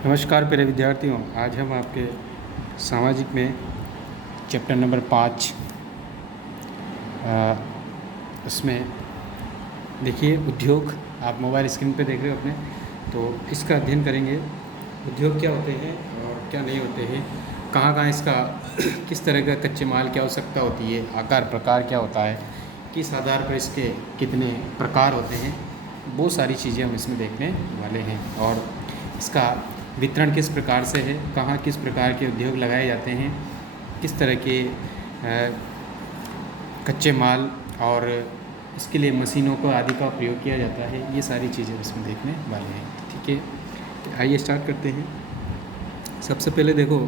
नमस्कार प्यारे विद्यार्थियों। आज हम आपके सामाजिक में चैप्टर नंबर 5 उसमें देखिए उद्योग, आप मोबाइल स्क्रीन पे देख रहे हो अपने, तो इसका अध्ययन करेंगे। उद्योग क्या होते हैं और क्या नहीं होते हैं, कहाँ कहाँ इसका किस तरह का कच्चे माल की आवश्यकता होती है, आकार प्रकार क्या होता है, किस आधार पर इसके कितने प्रकार होते हैं, वो सारी चीज़ें हम इसमें देखने वाले हैं। और इसका वितरण किस प्रकार से है, कहाँ किस प्रकार के उद्योग लगाए जाते हैं, किस तरह के कच्चे माल और इसके लिए मशीनों को आदि का प्रयोग किया जाता है, ये सारी चीज़ें इसमें देखने वाले हैं। ठीक है, तो आइए स्टार्ट करते हैं। सबसे पहले देखो,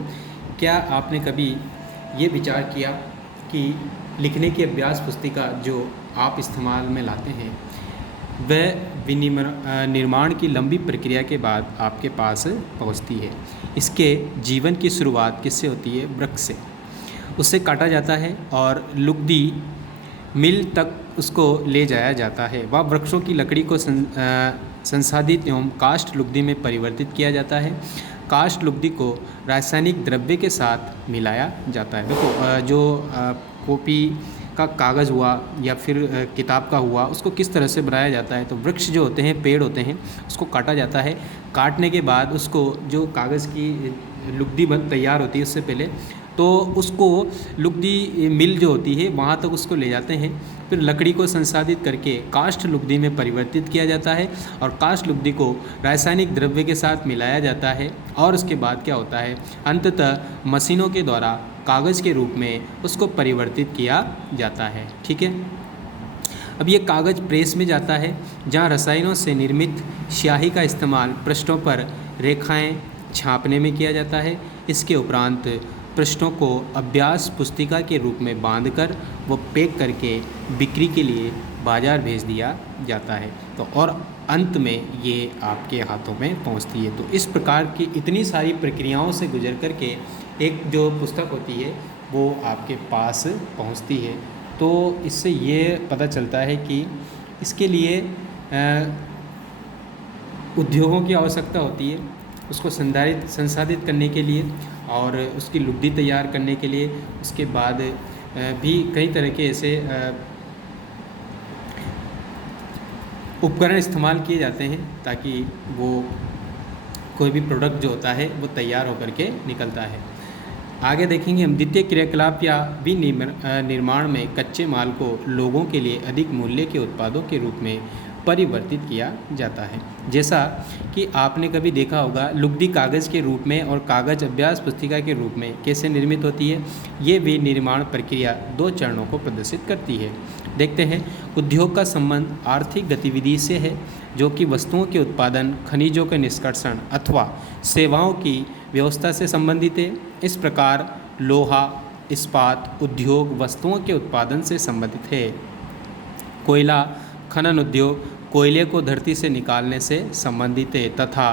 क्या आपने कभी ये विचार किया कि लिखने की अभ्यास पुस्तिका जो आप इस्तेमाल में लाते हैं वह निर्माण की लंबी प्रक्रिया के बाद आपके पास पहुंचती है। इसके जीवन की शुरुआत किससे होती है? वृक्ष से। उससे काटा जाता है और लुगदी मिल तक उसको ले जाया जाता है। वह वृक्षों की लकड़ी को संसाधित एवं काष्ठ लुगदी में परिवर्तित किया जाता है। काष्ठ लुगदी को रासायनिक द्रव्य के साथ मिलाया जाता है। देखो, जो कॉपी का कागज़ हुआ या फिर किताब का हुआ, उसको किस तरह से बनाया जाता है, तो वृक्ष जो होते हैं, पेड़ होते हैं, उसको काटा जाता है। काटने के बाद उसको जो कागज़ की लुगदी बन तैयार होती है उससे पहले, तो उसको लुगदी मिल जो होती है वहाँ तक उसको ले जाते हैं। फिर लकड़ी को संसाधित करके काष्ठ लुगदी में परिवर्तित किया जाता है और काष्ठ लुगदी को रासायनिक द्रव्य के साथ मिलाया जाता है। और उसके बाद क्या होता है, अंततः मशीनों के द्वारा कागज़ के रूप में उसको परिवर्तित किया जाता है। ठीक है, अब ये कागज़ प्रेस में जाता है जहाँ रसायनों से निर्मित स्याही का इस्तेमाल पृष्ठों पर रेखाएं छापने में किया जाता है। इसके उपरांत पृष्ठों को अभ्यास पुस्तिका के रूप में बांधकर वो पैक करके बिक्री के लिए बाज़ार भेज दिया जाता है। तो और अंत में ये आपके हाथों में पहुंचती है। तो इस प्रकार की इतनी सारी प्रक्रियाओं से गुजर कर के एक जो पुस्तक होती है वो आपके पास पहुंचती है। तो इससे ये पता चलता है कि इसके लिए उद्योगों की आवश्यकता होती है, उसको संसाधित करने के लिए और उसकी लुगदी तैयार करने के लिए। उसके बाद भी कई तरह के ऐसे उपकरण इस्तेमाल किए जाते हैं ताकि वो कोई भी प्रोडक्ट जो होता है वो तैयार होकर के निकलता है। आगे देखेंगे हम, द्वितीय क्रियाकलाप या विनिर्माण में कच्चे माल को लोगों के लिए अधिक मूल्य के उत्पादों के रूप में परिवर्तित किया जाता है। जैसा कि आपने कभी देखा होगा, लुगदी कागज़ के रूप में और कागज़ अभ्यास पुस्तिका के रूप में कैसे निर्मित होती है। ये विनिर्माण प्रक्रिया 2 चरणों को प्रदर्शित करती है। देखते हैं, उद्योग का संबंध आर्थिक गतिविधि से है जो कि वस्तुओं के उत्पादन, खनिजों के निष्कर्षण अथवा सेवाओं की व्यवस्था से संबंधित है। इस प्रकार लोहा इस्पात उद्योग वस्तुओं के उत्पादन से संबंधित है। कोयला खनन उद्योग कोयले को धरती से निकालने से संबंधित है तथा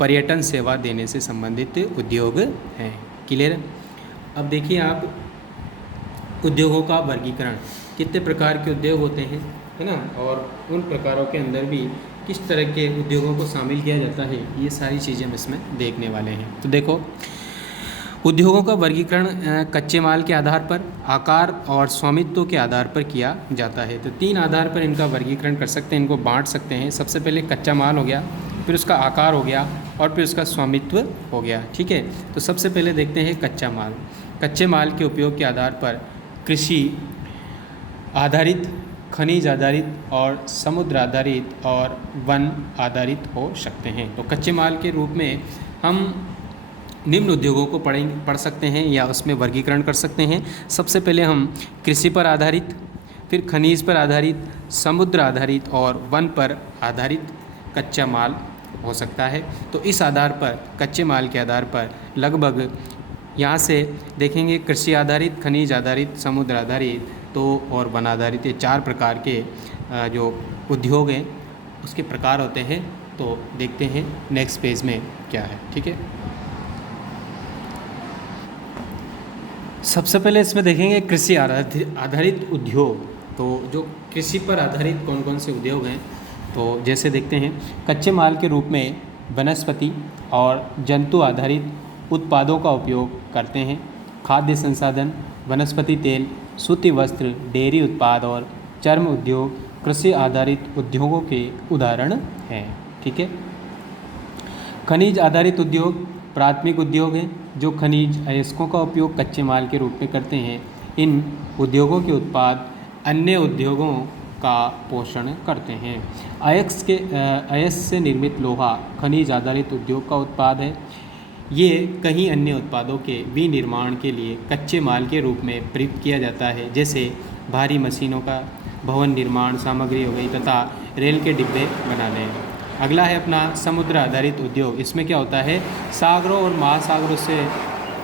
पर्यटन सेवा देने से संबंधित उद्योग हैं। क्लियर? अब देखिए आप, उद्योगों का वर्गीकरण, कितने प्रकार के उद्योग होते हैं, है ना, और उन प्रकारों के अंदर भी किस तरह के उद्योगों को शामिल किया जाता है, ये सारी चीज़ें हम इसमें देखने वाले हैं। तो देखो, उद्योगों का वर्गीकरण कच्चे माल के आधार पर, आकार और स्वामित्व के आधार पर किया जाता है। तो 3 आधार पर इनका वर्गीकरण कर सकते हैं, इनको बांट सकते हैं। सबसे पहले कच्चा माल हो गया, फिर उसका आकार हो गया और फिर उसका स्वामित्व हो गया। ठीक है, तो सबसे पहले देखते हैं कच्चा माल। कच्चे माल के उपयोग के आधार पर कृषि आधारित, खनिज आधारित और समुद्र आधारित और वन आधारित हो सकते हैं। तो कच्चे माल के रूप में हम निम्न उद्योगों को पढ़ सकते हैं या उसमें वर्गीकरण कर सकते हैं। सबसे पहले हम कृषि पर आधारित, फिर खनिज पर आधारित, समुद्र आधारित और वन पर आधारित कच्चा माल हो सकता है। तो इस आधार पर, कच्चे माल के आधार पर लगभग यहाँ से देखेंगे, कृषि आधारित, खनिज आधारित, समुद्र आधारित तो और वन आधारित, ये 4 प्रकार के जो उद्योग हैं उसके प्रकार होते हैं। तो देखते हैं नेक्स्ट पेज में क्या है। ठीक है, सबसे पहले इसमें देखेंगे कृषि आधारित उद्योग। तो जो कृषि पर आधारित कौन कौन से उद्योग हैं, तो जैसे देखते हैं, कच्चे माल के रूप में वनस्पति और जंतु आधारित उत्पादों का उपयोग करते हैं। खाद्य संसाधन, वनस्पति तेल, सूती वस्त्र, डेयरी उत्पाद और चर्म उद्योग कृषि आधारित उद्योगों के उदाहरण हैं। ठीक है। खनिज आधारित उद्योग प्राथमिक उद्योग हैं जो खनिज अयस्कों का उपयोग कच्चे माल के रूप में करते हैं। इन उद्योगों के उत्पाद अन्य उद्योगों का पोषण करते हैं। अयस्क से निर्मित लोहा खनिज आधारित उद्योग का उत्पाद है। ये कई अन्य उत्पादों के विनिर्माण के लिए कच्चे माल के रूप में प्रयुक्त किया जाता है, जैसे भारी मशीनों का भवन निर्माण सामग्री हो गई तथा रेल के डिब्बे बनाने। अगला है अपना समुद्र आधारित उद्योग। इसमें क्या होता है, सागरों और महासागरों से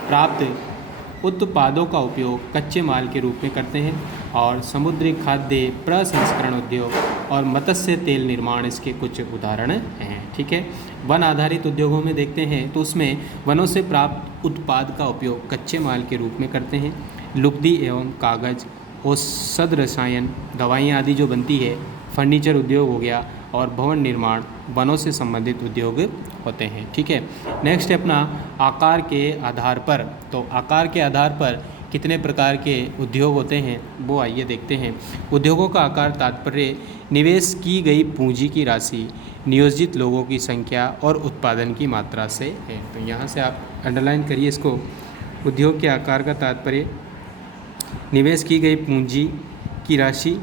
प्राप्त उत्पादों का उपयोग कच्चे माल के रूप में करते हैं और समुद्री खाद्य प्रसंस्करण उद्योग और मत्स्य तेल निर्माण इसके कुछ उदाहरण हैं। ठीक है। वन आधारित उद्योगों में देखते हैं तो उसमें वनों से प्राप्त उत्पाद का उपयोग कच्चे माल के रूप में करते हैं। लुगदी एवं कागज़, औषध रसायन, दवाइयाँ आदि जो बनती है, फर्नीचर उद्योग हो गया और भवन निर्माण वनों से संबंधित उद्योग होते हैं। ठीक है। नेक्स्ट है अपना आकार के आधार पर। तो आकार के आधार पर कितने प्रकार के उद्योग होते हैं वो आइए देखते हैं। उद्योगों का आकार तात्पर्य निवेश की गई पूंजी की राशि, नियोजित लोगों की संख्या और उत्पादन की मात्रा से है। तो यहाँ से आप अंडरलाइन करिए इसको। उद्योग के आकार का तात्पर्य निवेश की गई पूंजी की राशि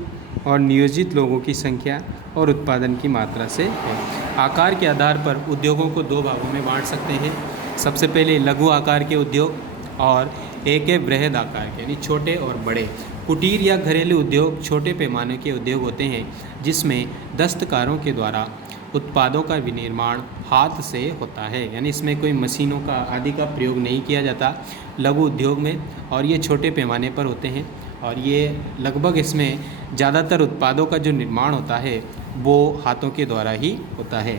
और नियोजित लोगों की संख्या और उत्पादन की मात्रा से है। आकार के आधार पर उद्योगों को दो भागों में बांट सकते हैं। सबसे पहले लघु आकार के उद्योग और एक है बृहद आकार के, यानी छोटे और बड़े। कुटीर या घरेलू उद्योग छोटे पैमाने के उद्योग होते हैं जिसमें दस्तकारों के द्वारा उत्पादों का विनिर्माण हाथ से होता है, यानी इसमें कोई मशीनों का आदि का प्रयोग नहीं किया जाता लघु उद्योग में, और ये छोटे पैमाने पर होते हैं और ये लगभग इसमें ज़्यादातर उत्पादों का जो निर्माण होता है वो हाथों के द्वारा ही होता है।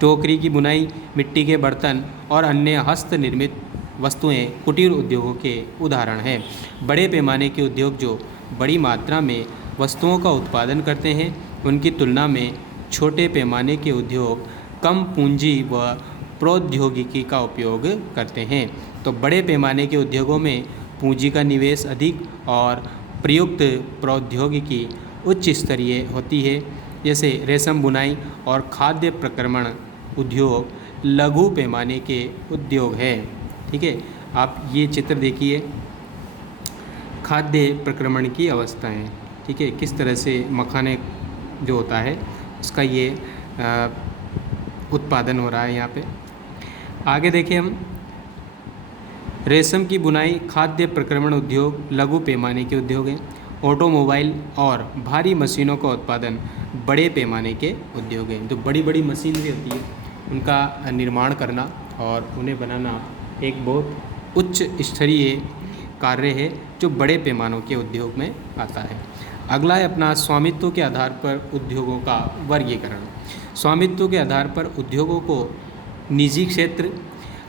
टोकरी की बुनाई, मिट्टी के बर्तन और अन्य हस्त निर्मित वस्तुएं कुटीर उद्योगों के उदाहरण हैं। बड़े पैमाने के उद्योग जो बड़ी मात्रा में वस्तुओं का उत्पादन करते हैं, उनकी तुलना में छोटे पैमाने के उद्योग कम पूंजी व प्रौद्योगिकी का उपयोग करते हैं। तो बड़े पैमाने के उद्योगों में पूंजी का निवेश अधिक और प्रयुक्त प्रौद्योगिकी उच्च स्तरीय होती है, जैसे रेशम बुनाई और खाद्य प्रक्रमण उद्योग लघु पैमाने के उद्योग है। ठीक है। आप ये चित्र देखिए, खाद्य प्रक्रमण की अवस्थाएं। ठीक है, किस तरह से मखाने जो होता है उसका ये उत्पादन हो रहा है यहाँ पे। आगे देखिए हम, रेशम की बुनाई खाद्य प्रक्रमण उद्योग लघु पैमाने के उद्योग हैं। ऑटोमोबाइल और भारी मशीनों का उत्पादन बड़े पैमाने के उद्योग हैं। जो बड़ी बड़ी मशीनरी होती है उनका निर्माण करना और उन्हें बनाना एक बहुत उच्च स्तरीय कार्य है जो बड़े पैमानों के उद्योग में आता है। अगला है अपना स्वामित्व के आधार पर उद्योगों का वर्गीकरण। स्वामित्व के आधार पर उद्योगों को निजी क्षेत्र,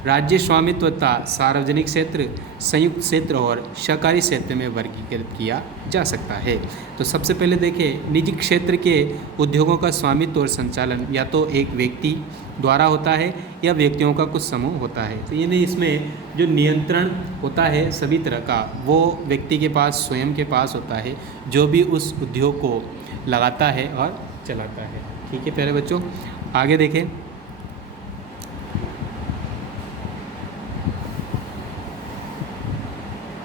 राज्य स्वामित्व तथा सार्वजनिक क्षेत्र, संयुक्त क्षेत्र और सहकारी क्षेत्र में वर्गीकृत किया जा सकता है। तो सबसे पहले देखें, निजी क्षेत्र के उद्योगों का स्वामित्व और संचालन या तो एक व्यक्ति द्वारा होता है या व्यक्तियों का कुछ समूह होता है। तो यानी इसमें जो नियंत्रण होता है सभी तरह का वो व्यक्ति के पास, स्वयं के पास होता है, जो भी उस उद्योग को लगाता है और चलाता है। ठीक है प्यारे बच्चों, आगे देखें।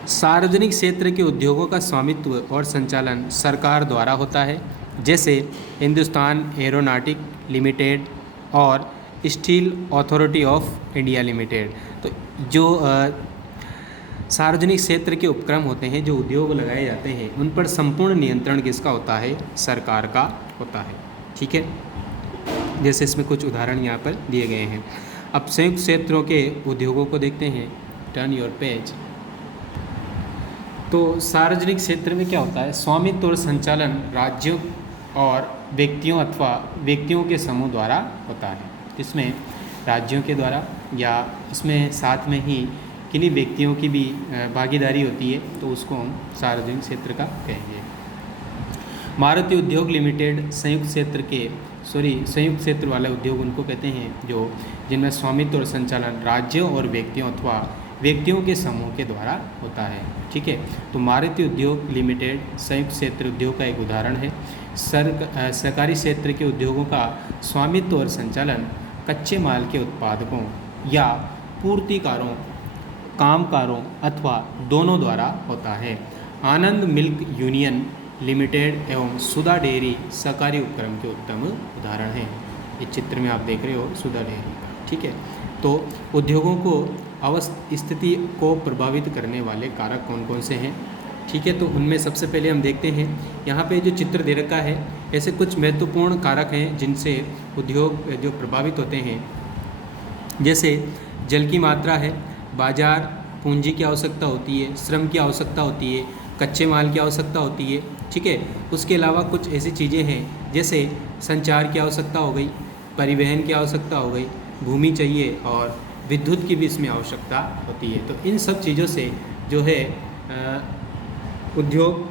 सार्वजनिक क्षेत्र के उद्योगों का स्वामित्व और संचालन सरकार द्वारा होता है, जैसे हिंदुस्तान एरोनॉटिक लिमिटेड और steel authority of India limited. तो जो सार्वजनिक क्षेत्र के उपक्रम होते हैं, जो उद्योग लगाए जाते हैं, उन पर संपूर्ण नियंत्रण किसका होता है? सरकार का होता है। ठीक है, जैसे इसमें कुछ उदाहरण यहाँ पर दिए गए हैं। अब संयुक्त क्षेत्रों के उद्योगों को देखते हैं। Turn your page. तो सार्वजनिक क्षेत्र में क्या होता है? स्वामित्व और संचालन राज्यों और व्यक्तियों अथवा व्यक्तियों के समूह द्वारा होता है। इसमें राज्यों के द्वारा या इसमें साथ में ही किन्हीं व्यक्तियों की भी भागीदारी होती है, तो उसको हम सार्वजनिक क्षेत्र का कहेंगे। मारुति उद्योग लिमिटेड संयुक्त क्षेत्र वाले उद्योग उनको कहते हैं जो जिनमें स्वामित्व और संचालन राज्यों और व्यक्तियों अथवा व्यक्तियों के समूह के द्वारा होता है। ठीक है, तो मारुति उद्योग लिमिटेड संयुक्त क्षेत्र उद्योग का एक उदाहरण है। सरकारी क्षेत्र के उद्योगों का स्वामित्व और संचालन कच्चे माल के उत्पादकों या पूर्तिकारों, कामगारों अथवा दोनों द्वारा होता है। आनंद मिल्क यूनियन लिमिटेड एवं सुधा डेयरी सहकारी उपक्रम के उत्तम उदाहरण हैं। इस चित्र में आप देख रहे हो सुधा डेयरी का। ठीक है, तो उद्योगों को स्थिति को प्रभावित करने वाले कारक कौन कौन से हैं। ठीक है, तो उनमें सबसे पहले हम देखते हैं, यहाँ पे जो चित्र दे रखा है, ऐसे कुछ महत्वपूर्ण कारक हैं जिनसे उद्योग जो प्रभावित होते हैं। जैसे जल की मात्रा है, बाजार, पूंजी की आवश्यकता होती है, श्रम की आवश्यकता होती है, कच्चे माल की आवश्यकता होती है। ठीक है, उसके अलावा कुछ ऐसी चीज़ें हैं जैसे संचार की आवश्यकता हो गई, परिवहन की आवश्यकता हो गई, भूमि चाहिए और विद्युत की भी इसमें आवश्यकता होती है। तो इन सब चीज़ों से जो है उद्योग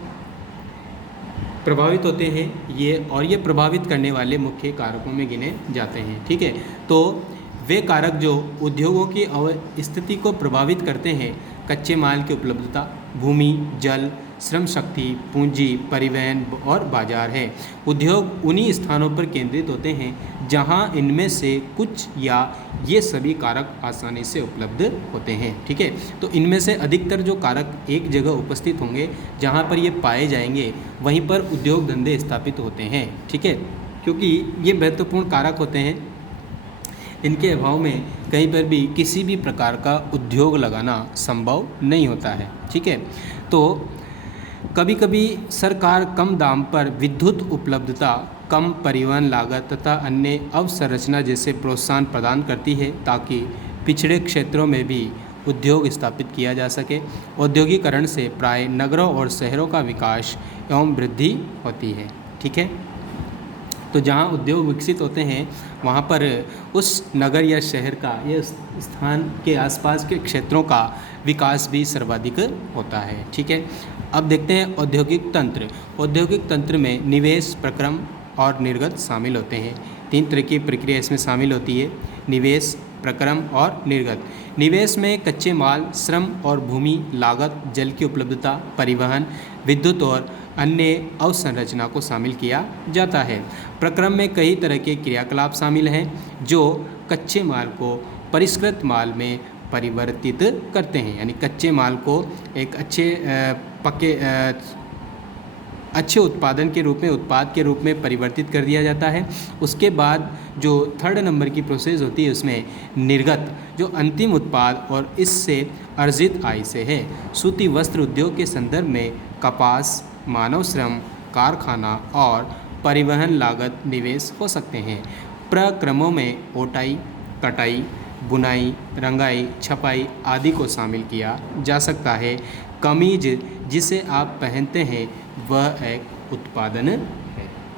प्रभावित होते हैं ये प्रभावित करने वाले मुख्य कारकों में गिने जाते हैं। ठीक है, तो वे कारक जो उद्योगों की स्थिति को प्रभावित करते हैं, कच्चे माल की उपलब्धता, भूमि, जल, श्रम शक्ति, पूंजी, परिवहन और बाजार है। उद्योग उन्हीं स्थानों पर केंद्रित होते हैं जहां इनमें से कुछ या ये सभी कारक आसानी से उपलब्ध होते हैं। ठीक है, तो इनमें से अधिकतर जो कारक एक जगह उपस्थित होंगे जहां पर ये पाए जाएंगे, वहीं पर उद्योग धंधे स्थापित होते हैं। ठीक है, क्योंकि ये महत्वपूर्ण कारक होते हैं, इनके अभाव में कहीं पर भी किसी भी प्रकार का उद्योग लगाना संभव नहीं होता है। ठीक है, तो कभी कभी सरकार कम दाम पर विद्युत उपलब्धता, कम परिवहन लागत तथा अन्य अवसंरचना जैसे प्रोत्साहन प्रदान करती है ताकि पिछड़े क्षेत्रों में भी उद्योग स्थापित किया जा सके। औद्योगिकरण से प्राय नगरों और शहरों का विकास एवं वृद्धि होती है। ठीक है, तो जहाँ उद्योग विकसित होते हैं वहाँ पर उस नगर या शहर का या स्थान के आसपास के क्षेत्रों का विकास भी सर्वाधिक होता है। ठीक है, अब देखते हैं औद्योगिक तंत्र। औद्योगिक तंत्र में निवेश, प्रक्रम और निर्गत शामिल होते हैं। 3 तरह की प्रक्रिया इसमें शामिल होती है, निवेश, प्रक्रम और निर्गत। निवेश में कच्चे माल, श्रम और भूमि, लागत, जल की उपलब्धता, परिवहन, विद्युत और अन्य अवसंरचना को शामिल किया जाता है। प्रक्रम में कई तरह के क्रियाकलाप शामिल हैं जो कच्चे माल को परिष्कृत माल में परिवर्तित करते हैं, यानी कच्चे माल को एक अच्छे उत्पाद के रूप में परिवर्तित कर दिया जाता है। उसके बाद जो 3rd नंबर की प्रोसेस होती है उसमें निर्गत, जो अंतिम उत्पाद और इससे अर्जित आय से है। सूती वस्त्र उद्योग के संदर्भ में कपास, मानव श्रम, कारखाना और परिवहन लागत निवेश हो सकते हैं। प्रक्रमों में ओटाई, कटाई, बुनाई, रंगाई, छपाई आदि को शामिल किया जा सकता है। कमीज जिसे आप पहनते हैं वह एक उत्पादन है।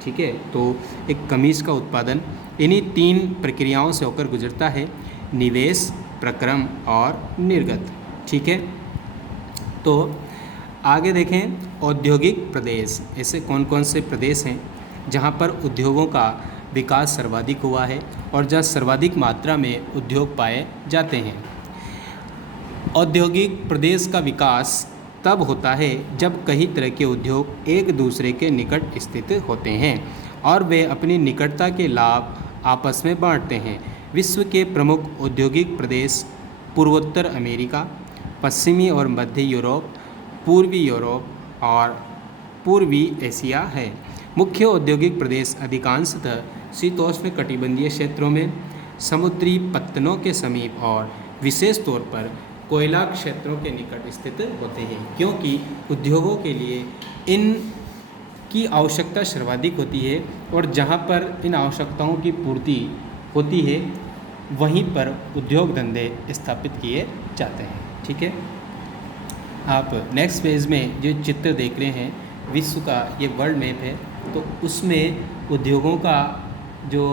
ठीक है, तो एक कमीज का उत्पादन इन्हीं 3 प्रक्रियाओं से होकर गुजरता है, निवेश, प्रक्रम और निर्गत। ठीक है, तो आगे देखें औद्योगिक प्रदेश। ऐसे कौन कौन से प्रदेश हैं जहाँ पर उद्योगों का विकास सर्वाधिक हुआ है और जहाँ सर्वाधिक मात्रा में उद्योग पाए जाते हैं। औद्योगिक प्रदेश का विकास तब होता है जब कई तरह के उद्योग एक दूसरे के निकट स्थित होते हैं और वे अपनी निकटता के लाभ आपस में बांटते हैं। विश्व के प्रमुख औद्योगिक प्रदेश पूर्वोत्तर अमेरिका, पश्चिमी और मध्य यूरोप, पूर्वी यूरोप और पूर्वी एशिया है। मुख्य औद्योगिक प्रदेश अधिकांशतः शीतोष्ण कटिबंधीय क्षेत्रों में, समुद्री पत्तनों के समीप और विशेष तौर पर कोयला क्षेत्रों के निकट स्थित होते हैं, क्योंकि उद्योगों के लिए इन की आवश्यकता सर्वाधिक होती है और जहाँ पर इन आवश्यकताओं की पूर्ति होती है वहीं पर उद्योग धंधे स्थापित किए जाते हैं। ठीक है, आप नेक्स्ट पेज में जो चित्र देख रहे हैं विश्व का, ये वर्ल्ड मैप है, तो उसमें उद्योगों का जो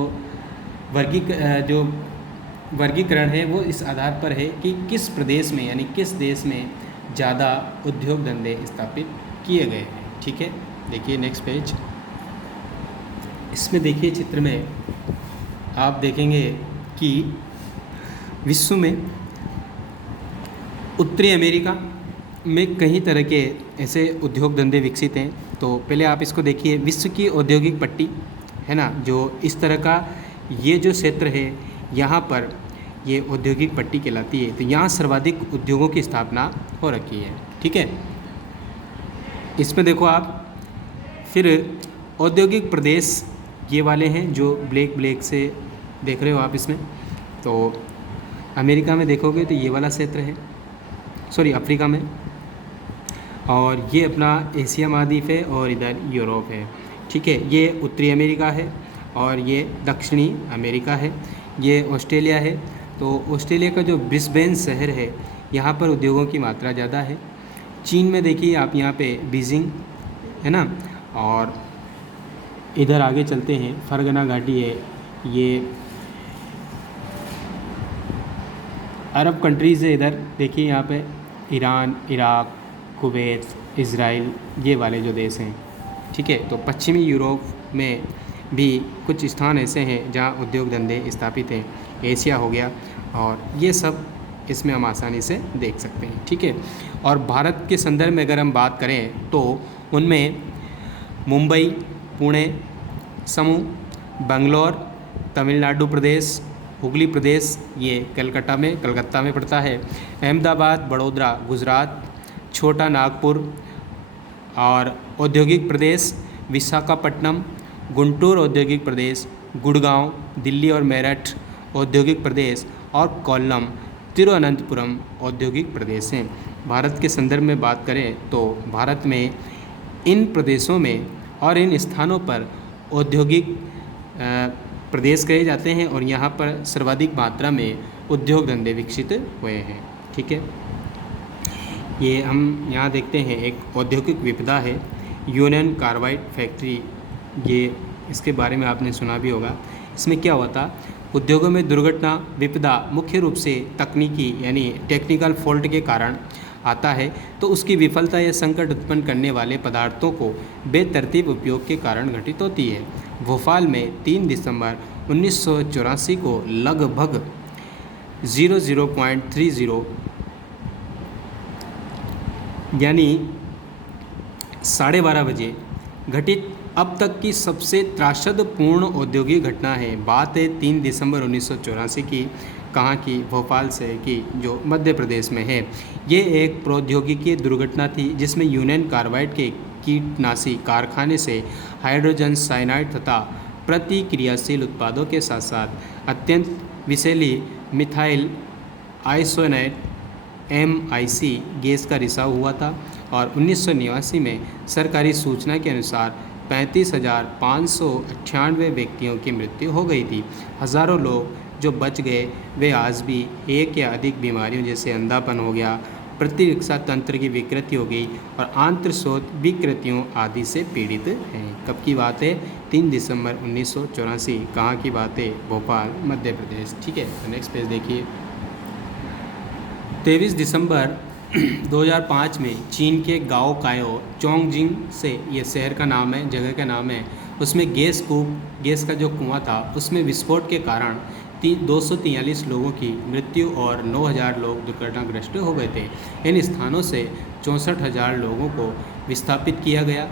वर्गीकरण है वो इस आधार पर है कि किस प्रदेश में यानी किस देश में ज़्यादा उद्योग धंधे स्थापित किए गए हैं। ठीक है, देखिए नेक्स्ट पेज। इसमें देखिए चित्र में आप देखेंगे कि विश्व में उत्तरी अमेरिका में कई तरह के ऐसे उद्योग धंधे विकसित हैं। तो पहले आप इसको देखिए, विश्व की औद्योगिक पट्टी है ना, जो इस तरह का ये जो क्षेत्र है यहाँ पर ये औद्योगिक पट्टी कहलाती है। तो यहाँ सर्वाधिक उद्योगों की स्थापना हो रखी है। ठीक है, इसमें देखो आप, फिर औद्योगिक प्रदेश ये वाले हैं जो ब्लैक से देख रहे हो आप इसमें। तो अमेरिका में देखोगे तो ये वाला क्षेत्र है, सॉरी अफ्रीका में, और ये अपना एशिया महाद्वीप है और इधर यूरोप है। ठीक है, ये उत्तरी अमेरिका है और ये दक्षिणी अमेरिका है, ये ऑस्ट्रेलिया है। तो ऑस्ट्रेलिया का जो ब्रिस्बेन शहर है यहाँ पर उद्योगों की मात्रा ज़्यादा है। चीन में देखिए आप यहाँ पे बीजिंग है ना, और इधर आगे चलते हैं, फरगना घाटी है, ये अरब कंट्रीज़ है। इधर देखिए यहाँ पे ईरान, इराक, कुवैत, इज़राइल, ये वाले जो देश हैं। ठीक है, तो पश्चिमी यूरोप में भी कुछ स्थान ऐसे हैं जहाँ उद्योग धंधे स्थापित हैं। एशिया हो गया, और ये सब इसमें हम आसानी से देख सकते हैं। ठीक है, और भारत के संदर्भ में अगर हम बात करें तो उनमें मुंबई, पुणे, समू, बेंगलोर, तमिलनाडु प्रदेश, हुगली प्रदेश ये कलकत्ता में पड़ता है, अहमदाबाद, बड़ौदा गुजरात, छोटा नागपुर, और औद्योगिक प्रदेश विशाखापट्टनम, गुंटूर औद्योगिक प्रदेश, गुड़गांव, दिल्ली और मेरठ औद्योगिक प्रदेश, और कोल्लम, तिरुवनंतपुरम औद्योगिक प्रदेश हैं। भारत के संदर्भ में बात करें तो भारत में इन प्रदेशों में और इन स्थानों पर औद्योगिक प्रदेश कहे जाते हैं, और यहाँ पर सर्वाधिक मात्रा में उद्योग धंधे विकसित हुए हैं। ठीक है, ये हम यहाँ देखते हैं, एक औद्योगिक विपदा है यूनियन कार्बाइड फैक्ट्री, ये इसके बारे में आपने सुना भी होगा। इसमें क्या हुआ था, उद्योगों में दुर्घटना विपदा मुख्य रूप से तकनीकी यानी टेक्निकल फॉल्ट के कारण आता है। तो उसकी विफलता या संकट उत्पन्न करने वाले पदार्थों को बेतरतीब उपयोग के कारण घटित होती है। भोपाल में 3 दिसंबर 1984 को लगभग 00.30 यानी 12:30 बजे घटित अब तक की सबसे त्रासदपूर्ण औद्योगिक घटना है। बात है 3 दिसंबर 1984 की, कहाँ की, भोपाल से की, जो मध्य प्रदेश में है। ये एक प्रौद्योगिकी दुर्घटना थी जिसमें यूनियन कार्बाइड के कीटनाशी कारखाने से हाइड्रोजन साइनाइड तथा प्रतिक्रियाशील उत्पादों के साथ साथ अत्यंत विषैली मिथाइल आइसोनेट MIC गैस का रिसाव हुआ था, और 1989 में सरकारी सूचना के अनुसार 35,598 व्यक्तियों की मृत्यु हो गई थी। हज़ारों लोग जो बच गए वे आज भी एक या अधिक बीमारियों जैसे अंधापन हो गया, प्रतिरक्षा तंत्र की विकृति हो गई और आंत्रशोथ विकृतियों आदि से पीड़ित हैं। कब की बात है, 3 दिसंबर 1984। कहाँ की बात है, भोपाल, मध्य प्रदेश। ठीक है, तो नेक्स्ट पेज देखिए। 23 दिसंबर 2005 में चीन के गाओ कायो चोंगजिंग से, ये शहर का नाम है, जगह का नाम है, उसमें गैस का जो कुआं था उसमें विस्फोट के कारण 243 लोगों की मृत्यु और 9,000 लोग दुर्घटनाग्रस्त हो गए थे। इन स्थानों से 64,000 लोगों को विस्थापित किया गया।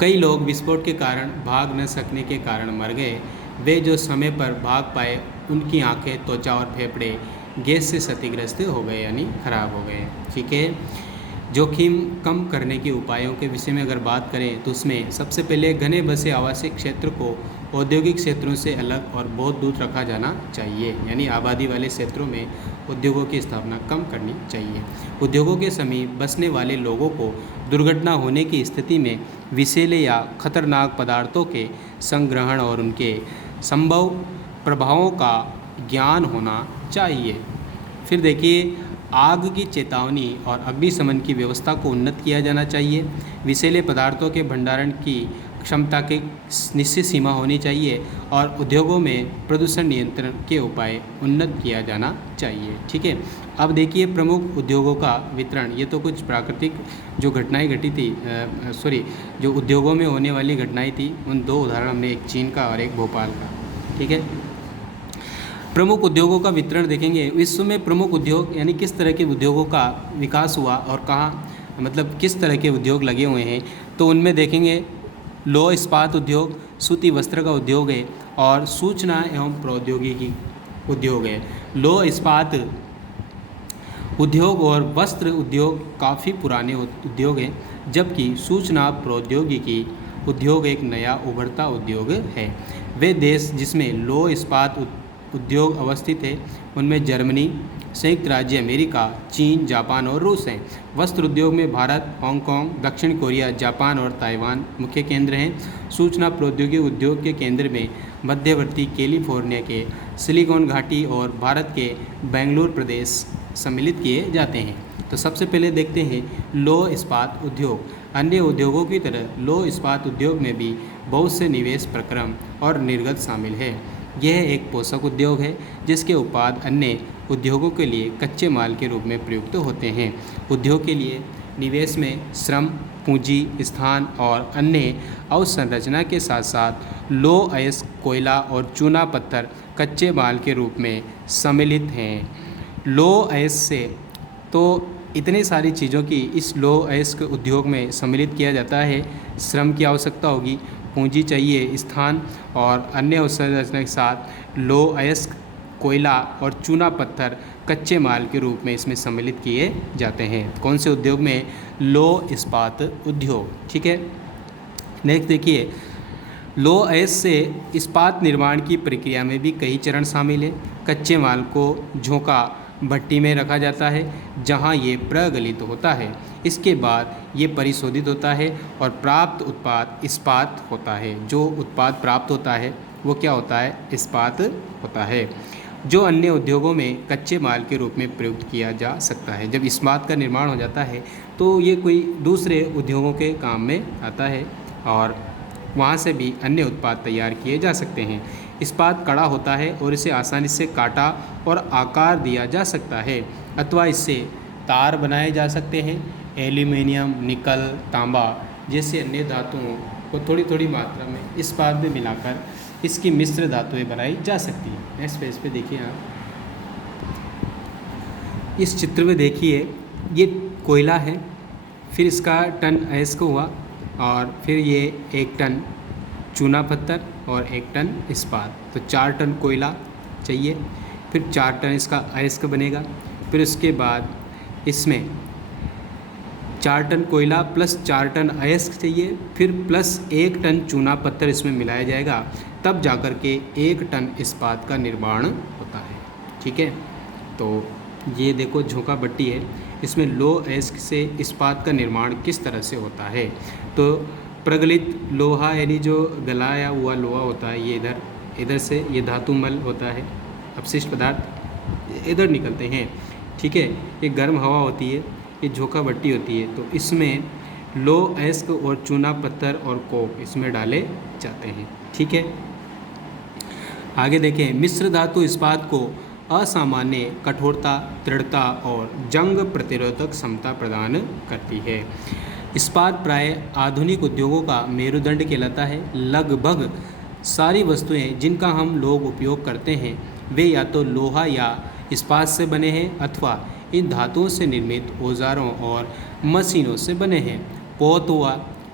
कई लोग विस्फोट के कारण भाग न सकने के कारण मर गए। वे जो समय पर भाग पाए उनकी आंखें, त्वचा और फेफड़े गैस से क्षतिग्रस्त हो गए यानी खराब हो गए। ठीक है, जोखिम कम करने के उपायों के विषय में अगर बात करें तो उसमें सबसे पहले घने बसे आवासीय क्षेत्र को औद्योगिक क्षेत्रों से अलग और बहुत दूर रखा जाना चाहिए, यानी आबादी वाले क्षेत्रों में उद्योगों की स्थापना कम करनी चाहिए। उद्योगों के समीप बसने वाले लोगों को दुर्घटना होने की स्थिति में विषैले या खतरनाक पदार्थों के संग्रहण और उनके संभव प्रभावों का ज्ञान होना चाहिए। फिर देखिए, आग की चेतावनी और अग्निशमन की व्यवस्था को उन्नत किया जाना चाहिए। विषैले पदार्थों के भंडारण की क्षमता की निश्चित सीमा होनी चाहिए और उद्योगों में प्रदूषण नियंत्रण के उपाय उन्नत किया जाना चाहिए। ठीक है, अब देखिए प्रमुख उद्योगों का वितरण। ये तो कुछ प्राकृतिक जो घटनाएं घटी थी, जो उद्योगों में होने वाली घटनाएं थी, उन दो उदाहरण हमने, एक चीन का और एक भोपाल का। ठीक है, प्रमुख उद्योगों का वितरण देखेंगे। विश्व में प्रमुख उद्योग यानी किस तरह के उद्योगों का विकास हुआ और कहाँ, मतलब किस तरह के उद्योग लगे हुए हैं, तो उनमें देखेंगे लौह इस्पात उद्योग, सूती वस्त्र का उद्योग है और सूचना एवं प्रौद्योगिकी उद्योग है। लौह इस्पात उद्योग और वस्त्र उद्योग काफ़ी पुराने उद्योग हैं, जबकि सूचना प्रौद्योगिकी उद्योग एक नया उभरता उद्योग है। वे देश जिसमें लौह इस्पात उद्योग अवस्थित है उनमें जर्मनी, संयुक्त राज्य अमेरिका, चीन, जापान और रूस हैं। वस्त्र उद्योग में भारत, हांगकांग, दक्षिण कोरिया, जापान और ताइवान मुख्य केंद्र हैं। सूचना प्रौद्योगिकी उद्योग के केंद्र में मध्यवर्ती कैलिफोर्निया के सिलिकॉन घाटी और भारत के बेंगलुरु प्रदेश सम्मिलित किए जाते हैं। तो सबसे पहले देखते हैं लौह इस्पात उद्योग। अन्य उद्योगों की तरह लौह इस्पात उद्योग में भी बहुत से निवेश प्रक्रम और निर्गत शामिल है। यह एक पोषक उद्योग है जिसके उत्पाद अन्य उद्योगों के लिए कच्चे माल के रूप में प्रयुक्त होते हैं। उद्योग के लिए निवेश में श्रम, पूंजी, स्थान और अन्य अवसंरचना के साथ साथ लौह अयस्क, कोयला और चूना पत्थर कच्चे माल के रूप में सम्मिलित हैं। लौह अयस्क से तो इतनी सारी चीज़ों की इस लौह अयस्क उद्योग में सम्मिलित किया जाता है। श्रम की आवश्यकता होगी, पूंजी चाहिए, स्थान और अन्य अवसंरचना के साथ लौह अयस्क, कोयला और चूना पत्थर कच्चे माल के रूप में इसमें सम्मिलित किए जाते हैं। कौन से उद्योग में? लौह इस्पात उद्योग। ठीक है, नेक्स्ट देखिए, लौह अयस्क से इस्पात निर्माण की प्रक्रिया में भी कई चरण शामिल हैं। कच्चे माल को झोंका भट्टी में रखा जाता है जहां ये प्रगलित होता है। इसके बाद ये परिशोधित होता है और प्राप्त उत्पाद इस्पात होता है। जो उत्पाद प्राप्त होता है वो क्या होता है? इस्पात होता है, जो अन्य उद्योगों में कच्चे माल के रूप में प्रयुक्त किया जा सकता है। जब इस्पात का निर्माण हो जाता है तो ये कोई दूसरे उद्योगों के काम में आता है और वहाँ से भी अन्य उत्पाद तैयार किए जा सकते हैं। इस्पात कड़ा होता है और इसे आसानी से काटा और आकार दिया जा सकता है अथवा इससे तार बनाए जा सकते हैं। एल्यूमीनियम, निकल, तांबा जैसे अन्य धातुओं को थोड़ी थोड़ी मात्रा में इस्पात में मिलाकर इसकी मिश्र धातुएं बनाई जा सकती हैं। नेक्स्ट पेज पे देखिए आप, इस चित्र में देखिए ये कोयला है, फिर इसका टन अयस्क हुआ और फिर ये 1 टन चूना पत्थर और 1 टन इस्पात, तो 4 टन कोयला चाहिए, फिर 4 टन इसका अयस्क बनेगा। फिर उसके बाद इसमें 4 टन कोयला प्लस 4 टन अयस्क चाहिए, फिर प्लस 1 टन चूना पत्थर इसमें मिलाया जाएगा, तब जाकर के 1 टन इस्पात का निर्माण होता है। ठीक है, तो ये देखो झोंका भट्टी है, इसमें लौह अयस्क से इस्पात का निर्माण किस तरह से होता है। तो प्रगलित लोहा यानी जो गलाया हुआ लोहा होता है, ये इधर से ये धातुमल होता है, अपशिष्ट पदार्थ इधर निकलते हैं। ठीक है, ये गर्म हवा होती है, ये झोंका भट्टी होती है, तो इसमें लौह अयस्क और चूना पत्थर और कोक इसमें डाले जाते हैं। ठीक है, आगे देखें, मिश्र धातु इस्पात को असामान्य कठोरता, दृढ़ता और जंग प्रतिरोधक क्षमता प्रदान करती है। इस्पात प्राय आधुनिक उद्योगों का मेरुदंड कहलाता है। लगभग सारी वस्तुएं जिनका हम लोग उपयोग करते हैं वे या तो लोहा या इस्पात से बने हैं अथवा इन धातुओं से निर्मित औजारों और मशीनों से बने हैं। पोत हुआ,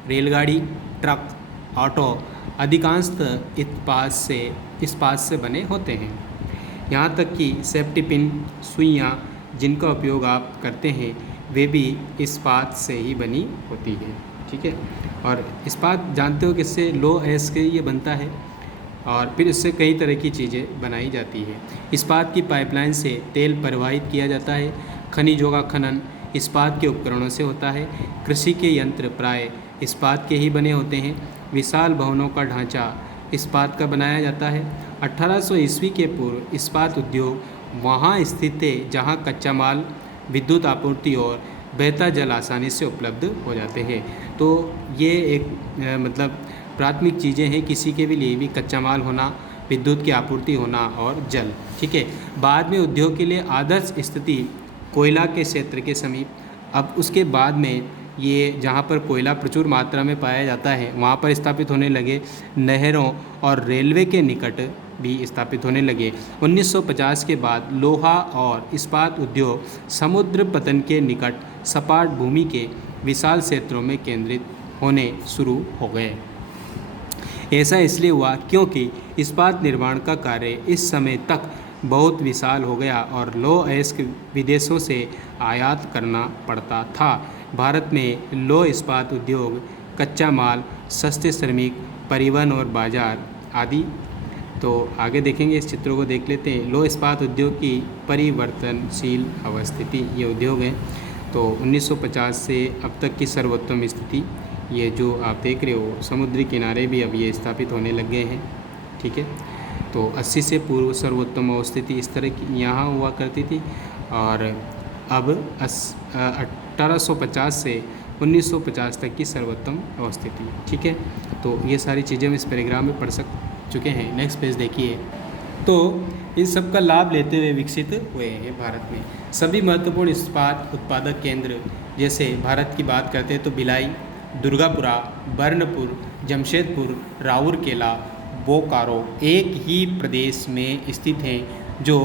रेलगाड़ी, ट्रक, ऑटो अधिकांशतः इस्पात से बने होते हैं। यहाँ तक कि सेफ्टी पिन, सुइयाँ जिनका उपयोग आप करते हैं वे भी इस्पात से ही बनी होती है। ठीक है, और इस्पात जानते हो किससे? लौह अयस्क ये बनता है और फिर इससे कई तरह की चीज़ें बनाई जाती है। इस्पात की पाइपलाइन से तेल प्रवाहित किया जाता है। खनिजों का खनन इस्पात के उपकरणों से होता है। कृषि के यंत्र प्राय इस्पात के ही बने होते हैं। विशाल भवनों का ढांचा इस्पात का बनाया जाता है। 1800 ईस्वी के पूर्व इस्पात उद्योग वहाँ स्थित थे जहाँ कच्चा माल, विद्युत आपूर्ति और बहता जल आसानी से उपलब्ध हो जाते हैं। तो ये एक मतलब प्राथमिक चीज़ें हैं किसी के भी लिए भी, कच्चा माल होना, विद्युत की आपूर्ति होना और जल। ठीक है, बाद में उद्योग के लिए आदर्श स्थिति कोयला के क्षेत्र के समीप, अब उसके बाद में ये जहाँ पर कोयला प्रचुर मात्रा में पाया जाता है वहाँ पर स्थापित होने लगे नहरों और रेलवे के निकट भी स्थापित होने लगे। 1950 के बाद लोहा और इस्पात उद्योग समुद्र पतन के निकट सपाट भूमि के विशाल क्षेत्रों में केंद्रित होने शुरू हो गए। ऐसा इसलिए हुआ क्योंकि इस्पात निर्माण का कार्य इस समय तक बहुत विशाल हो गया और लौह अयस्क विदेशों से आयात करना पड़ता था। भारत में लौह इस्पात उद्योग कच्चा माल, सस्ते श्रमिक, परिवहन और बाजार आदि। तो आगे देखेंगे, इस चित्रों को देख लेते हैं। लौह इस्पात उद्योग की परिवर्तनशील अवस्थिति, ये उद्योग है। तो 1950 से अब तक की सर्वोत्तम स्थिति, ये जो आप देख रहे हो समुद्री किनारे भी अब ये स्थापित होने लग गए हैं। ठीक है, तो 80 से पूर्व सर्वोत्तम अवस्थिति इस तरह की यहाँ हुआ करती थी और अब 1850 से 1950 तक की सर्वोत्तम अवस्थिति। ठीक है, तो ये सारी चीज़ें हम इस पैराग्राफ में पढ़ चुके हैं। नेक्स्ट पेज देखिए। तो इन सब का लाभ लेते हुए विकसित हुए हैं भारत में सभी महत्वपूर्ण इस्पात उत्पादक केंद्र। जैसे भारत की बात करते हैं तो भिलाई, दुर्गापुरा, बर्नपुर, जमशेदपुर, राउरकेला, बोकारो एक ही प्रदेश में स्थित हैं जो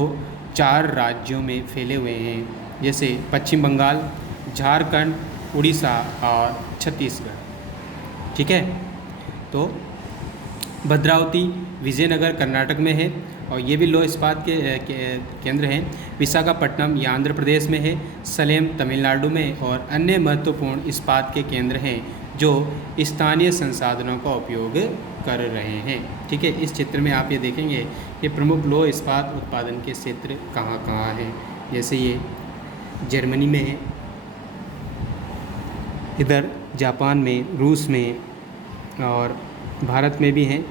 4 राज्यों में फैले हुए हैं, जैसे पश्चिम बंगाल, झारखंड, उड़ीसा और छत्तीसगढ़। ठीक है, तो भद्रावती विजयनगर कर्नाटक में है और ये भी लौह इस्पात के केंद्र हैं। विशाखापट्टनम ये आंध्र प्रदेश में है, सलेम तमिलनाडु में और अन्य महत्वपूर्ण इस्पात के केंद्र हैं जो स्थानीय संसाधनों का उपयोग कर रहे हैं। ठीक है, इस चित्र में आप ये देखेंगे कि प्रमुख लौह इस्पात उत्पादन के क्षेत्र कहाँ कहाँ हैं। जैसे ये जर्मनी में है, इधर जापान में, रूस में और भारत में भी हैं।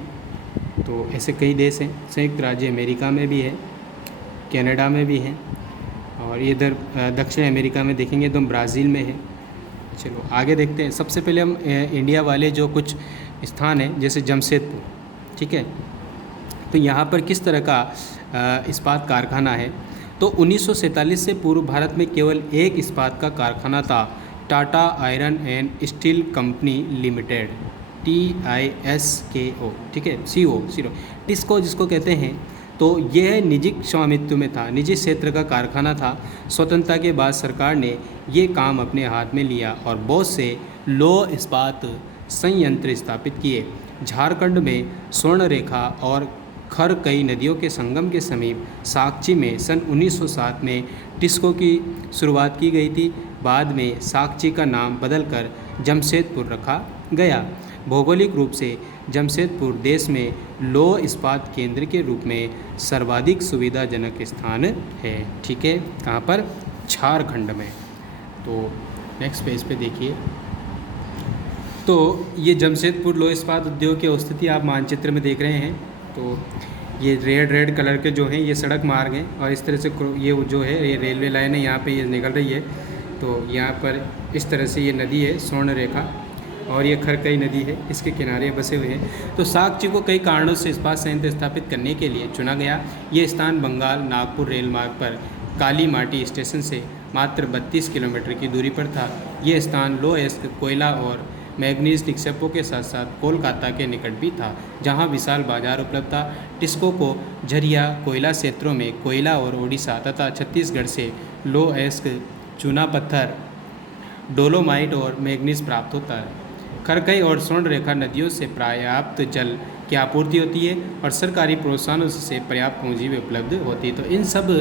तो ऐसे कई देश हैं। संयुक्त राज्य अमेरिका में भी है, कनाडा में भी हैं और इधर दक्षिण अमेरिका में देखेंगे तो ब्राज़ील में है। चलो आगे देखते हैं। सबसे पहले हम इंडिया वाले जो कुछ स्थान हैं, जैसे जमशेदपुर। ठीक है, तो यहाँ पर किस तरह का इस्पात कारखाना है। तो 1947 से पूर्व भारत में केवल एक इस्पात का कारखाना था, Tata iron and steel company limited, TISKO। ठीक है, CO टिस्को जिसको कहते हैं। तो यह निजी स्वामित्व में था, निजी क्षेत्र का कारखाना था। स्वतंत्रता के बाद सरकार ने ये काम अपने हाथ में लिया और बहुत से लौह इस्पात संयंत्र स्थापित किए। झारखंड में स्वर्णरेखा और खर कई नदियों के संगम के समीप साकची में सन 1907 में टिस्को की शुरुआत की गई थी। बाद में साकची का नाम बदलकर जमशेदपुर रखा गया। भौगोलिक रूप से जमशेदपुर देश में लौह इस्पात केंद्र के रूप में सर्वाधिक सुविधाजनक स्थान है। ठीक है, कहाँ पर? झारखंड में। तो नेक्स्ट पेज पे देखिए। तो ये जमशेदपुर लौह इस्पात उद्योग की स्थिति आप मानचित्र में देख रहे हैं। तो ये रेड कलर के जो हैं ये सड़क मार्ग हैं और इस तरह से ये जो है ये रेलवे लाइन है, यहाँ पे ये निकल रही है। तो यहाँ पर इस तरह से ये नदी है स्वर्णरेखा और ये खरकई नदी है, इसके किनारे बसे हुए हैं। तो साकची को कई कारणों से इस्पात संयंत्र स्थापित करने के लिए चुना गया। ये स्थान बंगाल नागपुर रेल मार्ग पर काली माटी स्टेशन से मात्र 32 किलोमीटर की दूरी पर था। ये स्थान लौह अयस्क, कोयला और मैग्नीज निक्षेपों के साथ साथ कोलकाता के निकट भी था, जहां विशाल बाजार उपलब्ध था। टिस्को को झरिया कोयला क्षेत्रों में कोयला और ओडिशा तथा छत्तीसगढ़ से लौह अयस्क, चूना पत्थर, डोलोमाइट और मैग्नीज प्राप्त होता है। खरकई और स्वर्णरेखा नदियों से पर्याप्त जल की आपूर्ति होती है और सरकारी प्रोत्साहनों से पर्याप्त पूंजी भी उपलब्ध होती है। तो इन सब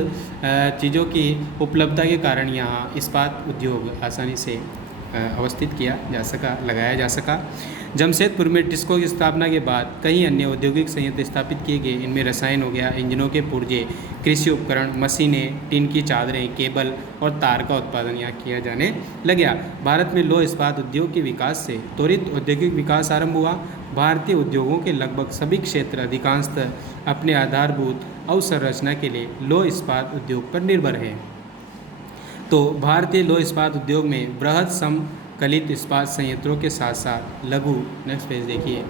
चीज़ों की उपलब्धता के कारण यहाँ इस्पात उद्योग आसानी से अवस्थित किया जा सका, लगाया जा सका। जमशेदपुर में टिस्को की स्थापना के बाद कई अन्य औद्योगिक संयंत्र स्थापित किए गए। इनमें रसायन हो गया, इंजनों के पुर्जे, कृषि उपकरण, मशीनें, टिन की चादरें, केबल और तार का उत्पादन यहाँ किया जाने लग गया। भारत में लौह इस्पात उद्योग के विकास से त्वरित औद्योगिक विकास आरंभ हुआ। भारतीय उद्योगों के लगभग सभी क्षेत्र अधिकांशतः अपने आधारभूत अवसंरचना के लिए लौह इस्पात उद्योग पर निर्भर हैं। तो भारतीय लौह इस्पात उद्योग में बृहद समकलित इस्पात संयंत्रों के साथ साथ लघु, नेक्स्ट पेज देखिए,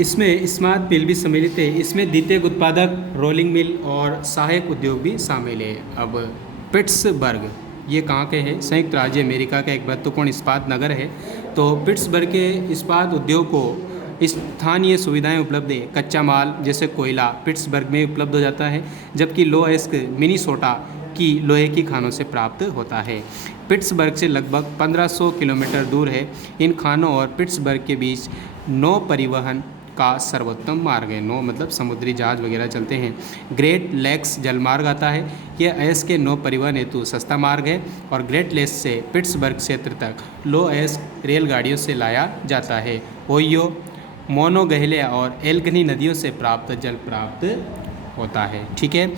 इसमें इस्पात मिल भी सम्मिलित है। इसमें द्वितीयक उत्पादक, रोलिंग मिल और सहायक उद्योग भी शामिल है। अब पिट्सबर्ग ये कहाँ के है? संयुक्त राज्य अमेरिका का एक महत्वपूर्ण इस्पात नगर है। तो पिट्सबर्ग के इस्पात उद्योग को स्थानीय सुविधाएं उपलब्ध है। कच्चा माल जैसे कोयला पिट्सबर्ग में उपलब्ध हो जाता है, जबकि लोएस्क मिनीसोटा की लोहे की खानों से प्राप्त होता है। पिट्सबर्ग से लगभग 1500 किलोमीटर दूर है। इन खानों और पिट्सबर्ग के बीच नौ परिवहन का सर्वोत्तम मार्ग है। नौ मतलब समुद्री जहाज वगैरह चलते हैं। ग्रेट लेक्स जलमार्ग आता है। यह अयस्क के नौ परिवहन हेतु सस्ता मार्ग है और ग्रेट लेक्स से पिट्सबर्ग क्षेत्र तक लो अयस्क रेलगाड़ियों से लाया जाता है। ओहियो, मोनोगहेलिया और एल्गनी नदियों से प्राप्त जल प्राप्त होता है। ठीक है,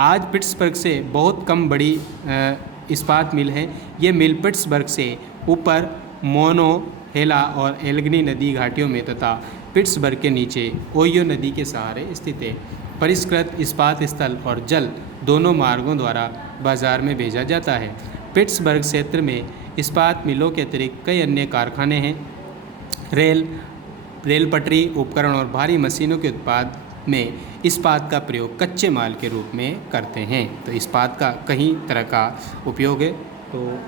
आज पिट्सबर्ग से बहुत कम बड़ी इस्पात मिल है। ये मिल पिट्सबर्ग से ऊपर मोनोहेला और एल्गनी नदी घाटियों में तथा पिट्सबर्ग के नीचे ओहियो नदी के सहारे स्थित है। परिष्कृत इस्पात स्थल और जल दोनों मार्गों द्वारा बाजार में भेजा जाता है। पिट्सबर्ग क्षेत्र में इस्पात मिलों के अतिरिक्त कई अन्य कारखाने हैं। रेल पटरी उपकरण और भारी मशीनों के उत्पाद में इस्पात का प्रयोग कच्चे माल के रूप में करते हैं। तो इस्पात का कई तरह का उपयोग है। तो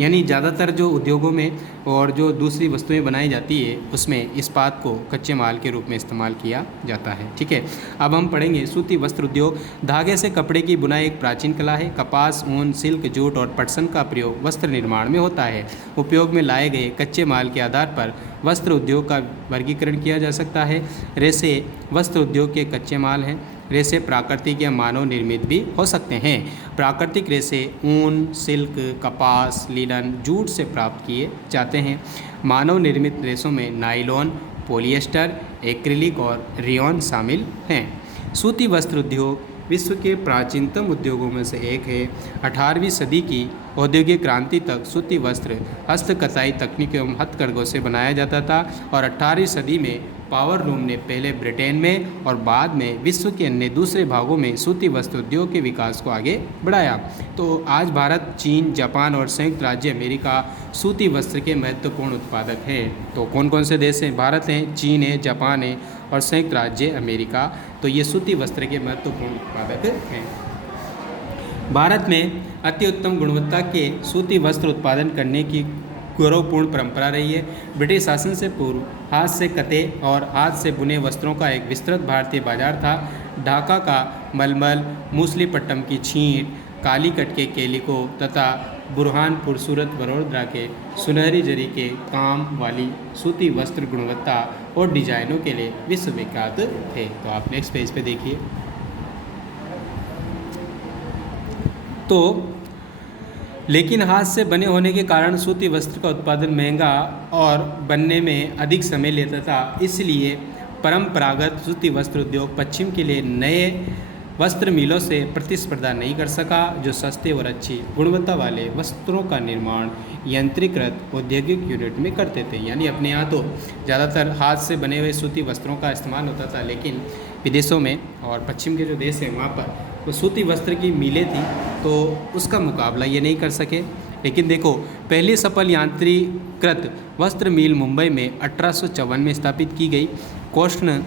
यानी ज़्यादातर जो उद्योगों में और जो दूसरी वस्तुएं बनाई जाती है उसमें इस्पात को कच्चे माल के रूप में इस्तेमाल किया जाता है। ठीक है, अब हम पढ़ेंगे सूती वस्त्र उद्योग। धागे से कपड़े की बुनाई एक प्राचीन कला है। कपास, ऊन, सिल्क, जूट और पटसन का प्रयोग वस्त्र निर्माण में होता है। उपयोग में लाए गए कच्चे माल के आधार पर वस्त्र उद्योग का वर्गीकरण किया जा सकता है। रेशे वस्त्र उद्योग के कच्चे माल हैं। रेशे प्राकृतिक या मानव निर्मित भी हो सकते हैं। प्राकृतिक रेशे ऊन, सिल्क, कपास, लिनन, जूट से प्राप्त किए जाते हैं। मानव निर्मित रेशों में नायलॉन, पॉलिएस्टर, एक्रिलिक और रेयॉन शामिल हैं। सूती वस्त्र उद्योग विश्व के प्राचीनतम उद्योगों में से एक है। 18वीं सदी की औद्योगिक क्रांति तक सूती वस्त्र हस्तकताई तकनीक एवं हथकरघों से बनाया जाता था और 18वीं सदी में पावर लूम ने पहले ब्रिटेन में और बाद में विश्व के अन्य दूसरे भागों में सूती वस्त्र उद्योग के विकास को आगे बढ़ाया। तो आज भारत, चीन, जापान और संयुक्त राज्य अमेरिका सूती वस्त्र के महत्वपूर्ण उत्पादक हैं। तो कौन कौन से देश हैं? भारत हैं, चीन है, जापान है और संयुक्त राज्य अमेरिका। तो ये सूती वस्त्र के महत्वपूर्ण उत्पादक हैं। भारत में अति उत्तम गुणवत्ता के सूती वस्त्र उत्पादन करने की गौरवपूर्ण परंपरा रही है। ब्रिटिश शासन से पूर्व हाथ से कते और हाथ से बुने वस्त्रों का एक विस्तृत भारतीय बाजार था। ढाका का मलमल, मूसलीपट्टम की छींट, कालीकट के केलिको तथा बुरहानपुर, सूरत, वडोदरा के सुनहरी जरी के काम वाली सूती वस्त्र गुणवत्ता और डिजाइनों के लिए विश्वविख्यात थे। तो आप नेक्स्ट पेज पे देखिए। तो लेकिन हाथ से बने होने के कारण सूती वस्त्र का उत्पादन महंगा और बनने में अधिक समय लेता था। इसलिए परंपरागत सूती वस्त्र उद्योग पश्चिम के लिए नए वस्त्र मिलों से प्रतिस्पर्धा नहीं कर सका, जो सस्ते और अच्छी गुणवत्ता वाले वस्त्रों का निर्माण यंत्रीकृत औद्योगिक यूनिट में करते थे। यानी अपने यहाँ तो ज़्यादातर हाथ से बने हुए सूती वस्त्रों का इस्तेमाल होता था, लेकिन विदेशों में और पश्चिम के जो देश हैं वहाँ पर तो सूती वस्त्र की मिलें थी, तो उसका मुकाबला ये नहीं कर सके। लेकिन देखो, पहली सफल यांत्रिकृत वस्त्र मिल मुंबई में 1854 में स्थापित की गई। कोष्ण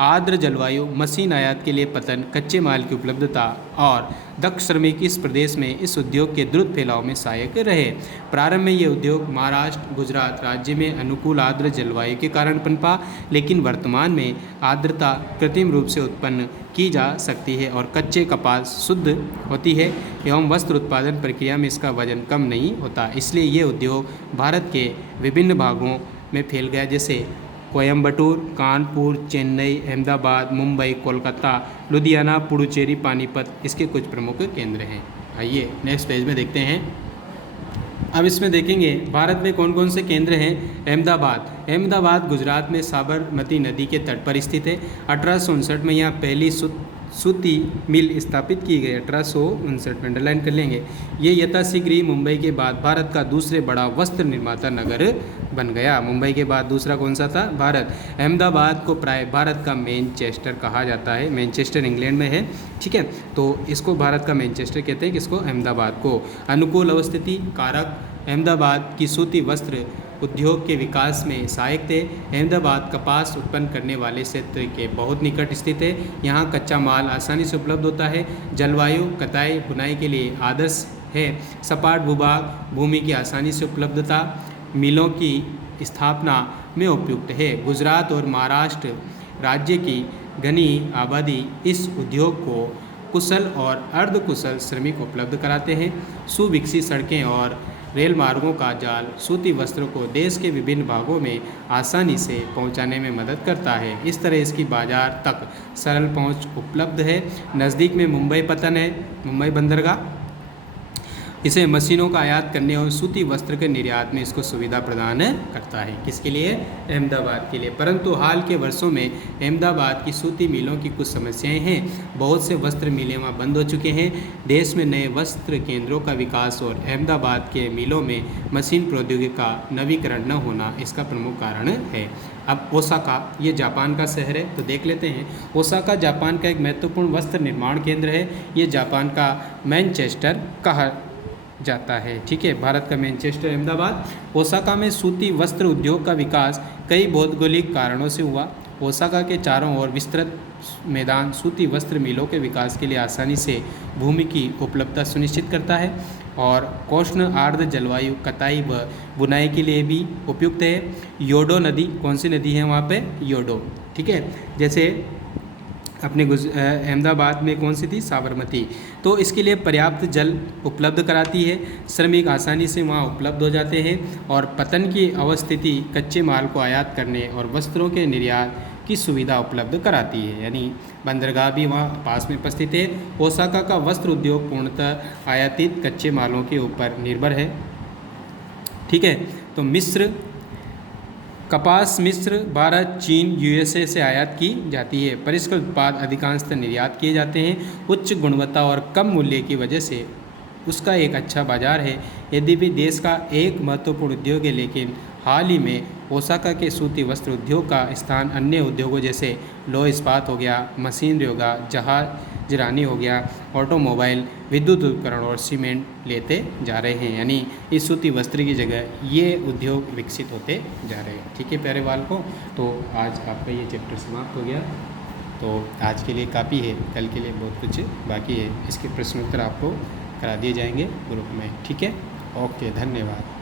आर्द्र जलवायु, मशीन आयात के लिए पतन, कच्चे माल की उपलब्धता और दक्ष श्रमिक इस प्रदेश में इस उद्योग के द्रुत फैलाव में सहायक रहे। प्रारंभ में ये उद्योग महाराष्ट्र, गुजरात राज्य में अनुकूल आर्द्र जलवायु के कारण पनपा, लेकिन वर्तमान में आर्द्रता कृत्रिम रूप से उत्पन्न की जा सकती है और कच्चे कपास शुद्ध होती है एवं वस्त्र उत्पादन प्रक्रिया में इसका वजन कम नहीं होता। इसलिए ये उद्योग भारत के विभिन्न भागों में फैल गया, जैसे कोयम्बटूर, कानपुर, चेन्नई, अहमदाबाद, मुंबई, कोलकाता, लुधियाना, पुडुचेरी, पानीपत इसके कुछ प्रमुख केंद्र हैं। आइए नेक्स्ट पेज में देखते हैं। अब इसमें देखेंगे भारत में कौन कौन से केंद्र हैं। अहमदाबाद गुजरात में साबरमती नदी के तट पर स्थित है। 1859 में यहाँ पहली सूती मिल स्थापित की गई। 1859 में अंडरलाइन कर लेंगे। ये यथाशीघ्र ही मुंबई के बाद भारत का दूसरे बड़ा वस्त्र निर्माता नगर बन गया। मुंबई के बाद दूसरा कौन सा था? भारत। अहमदाबाद को प्राय भारत का मैनचेस्टर कहा जाता है। मैनचेस्टर इंग्लैंड में है, ठीक है, तो इसको भारत का मैनचेस्टर कहते हैं, किसको? अहमदाबाद को। अनुकूल अवस्थिति कारक अहमदाबाद की सूती वस्त्र उद्योग के विकास में सहायक थे। अहमदाबाद कपास उत्पन्न करने वाले क्षेत्र के बहुत निकट स्थित है। यहाँ कच्चा माल आसानी से उपलब्ध होता है। जलवायु कताई बुनाई के लिए आदर्श है। सपाट भूभाग, भूमि की आसानी से उपलब्धता, मिलों की स्थापना में उपयुक्त है। गुजरात और महाराष्ट्र राज्य की घनी आबादी इस उद्योग को कुशल और अर्धकुशल श्रमिक उपलब्ध कराते हैं। सुविकसित सड़कें और रेल मार्गों का जाल सूती वस्त्रों को देश के विभिन्न भागों में आसानी से पहुंचाने में मदद करता है। इस तरह इसकी बाजार तक सरल पहुंच उपलब्ध है। नज़दीक में मुंबई पत्तन है, मुंबई बंदरगाह, इसे मशीनों का आयात करने और सूती वस्त्र के निर्यात में इसको सुविधा प्रदान करता है। किसके लिए? अहमदाबाद के लिए। परंतु हाल के वर्षों में अहमदाबाद की सूती मिलों की कुछ समस्याएं हैं। बहुत से वस्त्र मिलें वहाँ बंद हो चुके हैं। देश में नए वस्त्र केंद्रों का विकास और अहमदाबाद के मिलों में मशीन प्रौद्योगिकी का नवीकरण न होना इसका प्रमुख कारण है। अब ओसाका, ये जापान का शहर है, तो देख लेते हैं। ओसाका जापान का एक महत्वपूर्ण वस्त्र निर्माण केंद्र है। ये जापान का मैनचेस्टर कहा जाता है। ठीक है, भारत का मैनचेस्टर अहमदाबाद। ओसाका में सूती वस्त्र उद्योग का विकास कई भौगोलिक कारणों से हुआ। ओसाका के चारों ओर विस्तृत मैदान सूती वस्त्र मिलों के विकास के लिए आसानी से भूमि की उपलब्धता सुनिश्चित करता है और कोष्ण आर्द्र जलवायु कताई व बुनाई के लिए भी उपयुक्त है। योडो नदी, कौन सी नदी है वहाँ पे? योडो। ठीक है, जैसे अपने अहमदाबाद में कौन सी थी? साबरमती। तो इसके लिए पर्याप्त जल उपलब्ध कराती है। श्रमिक आसानी से वहाँ उपलब्ध हो जाते हैं और पतन की अवस्थिति कच्चे माल को आयात करने और वस्त्रों के निर्यात की सुविधा उपलब्ध कराती है। यानी बंदरगाह भी वहाँ पास में उपस्थित है। ओसाका का वस्त्र उद्योग पूर्णतः आयातित कच्चे मालों के ऊपर निर्भर है। ठीक है, तो मिस्र कपास मिस्र, भारत, चीन, यूएसए से आयात की जाती है। परिष्कृत उत्पाद अधिकांशतः निर्यात किए जाते हैं। उच्च गुणवत्ता और कम मूल्य की वजह से उसका एक अच्छा बाजार है। यद्यपि देश का एक महत्वपूर्ण उद्योग है, लेकिन हाल ही में ओसाका के सूती वस्त्र उद्योग का स्थान अन्य उद्योगों जैसे लौह इस्पात हो गया, मशीनरी हो गया, जहाजरानी हो गया, ऑटोमोबाइल, विद्युत उपकरण और सीमेंट लेते जा रहे हैं। यानी इस सूती वस्त्र की जगह ये उद्योग विकसित होते जा रहे हैं। ठीक है प्यारे बाल को, तो आज आपका ये चैप्टर समाप्त हो गया। तो आज के लिए काफ़ी है, कल के लिए बहुत कुछ बाकी है। इसके प्रश्नोत्तर आपको करा दिए जाएंगे ग्रुप में। ठीक है, ओके, धन्यवाद।